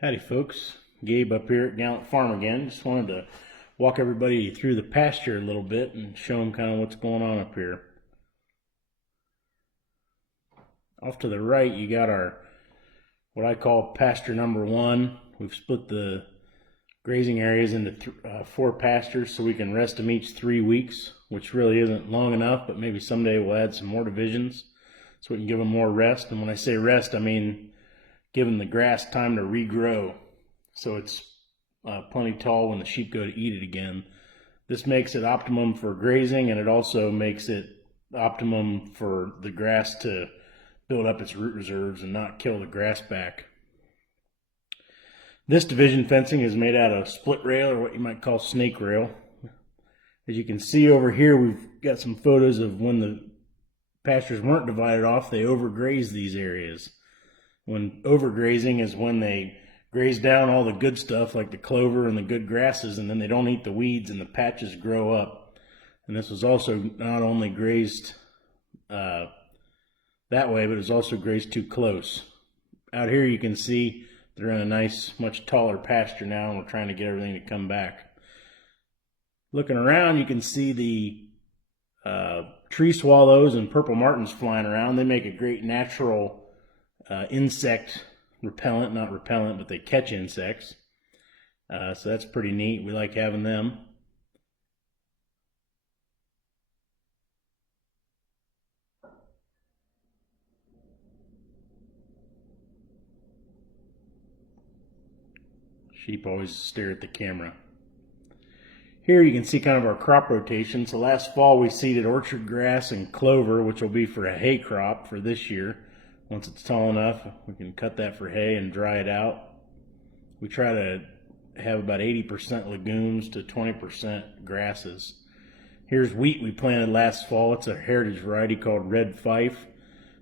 Howdy folks, Gabe up here at Gallant Farm again. Just wanted to walk everybody through the pasture a little bit and show them kind of what's going on up here. Off to the right you got our, what I call pasture number one. We've split the grazing areas into 4 pastures so we can rest them each 3 weeks, which really isn't long enough, but maybe someday we'll add some more divisions so we can give them more rest. And when I say rest, I mean giving the grass time to regrow so it's plenty tall when the sheep go to eat it again. This makes it optimum for grazing, and it also makes it optimum for the grass to build up its root reserves and not kill the grass back. This division fencing is made out of split rail, or what you might call snake rail. As you can see over here, we've got some photos of when the pastures weren't divided off, they overgrazed these areas. When overgrazing is when they graze down all the good stuff like the clover and the good grasses, and then they don't eat the weeds and the patches grow up. And this was also not only grazed that way, but it was also grazed too close. Out here you can see they're in a nice, much taller pasture now, and we're trying to get everything to come back. Looking around, you can see the tree swallows and purple martins flying around. They make a great natural insect repellent, not repellent, but they catch insects. So that's pretty neat. We like having them. Sheep always stare at the camera. Here you can see kind of our crop rotation. So last fall we seeded orchard grass and clover, which will be for a hay crop for this year. Once it's tall enough, we can cut that for hay and dry it out. We try to have about 80% legumes to 20% grasses. Here's wheat we planted last fall. It's a heritage variety called Red Fife.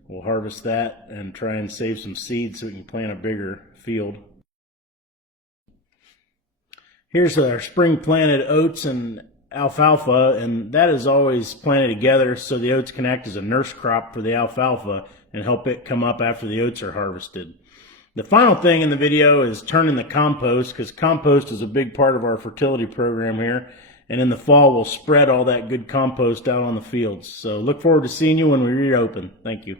We'll harvest that and try and save some seeds so we can plant a bigger field. Here's our spring planted oats and alfalfa, and that is always planted together so the oats can act as a nurse crop for the alfalfa and help it come up after the oats are harvested. The final thing in the video is turning the compost, because compost is a big part of our fertility program here, and in the fall we'll spread all that good compost out on the fields. So look forward to seeing you when we reopen. Thank you.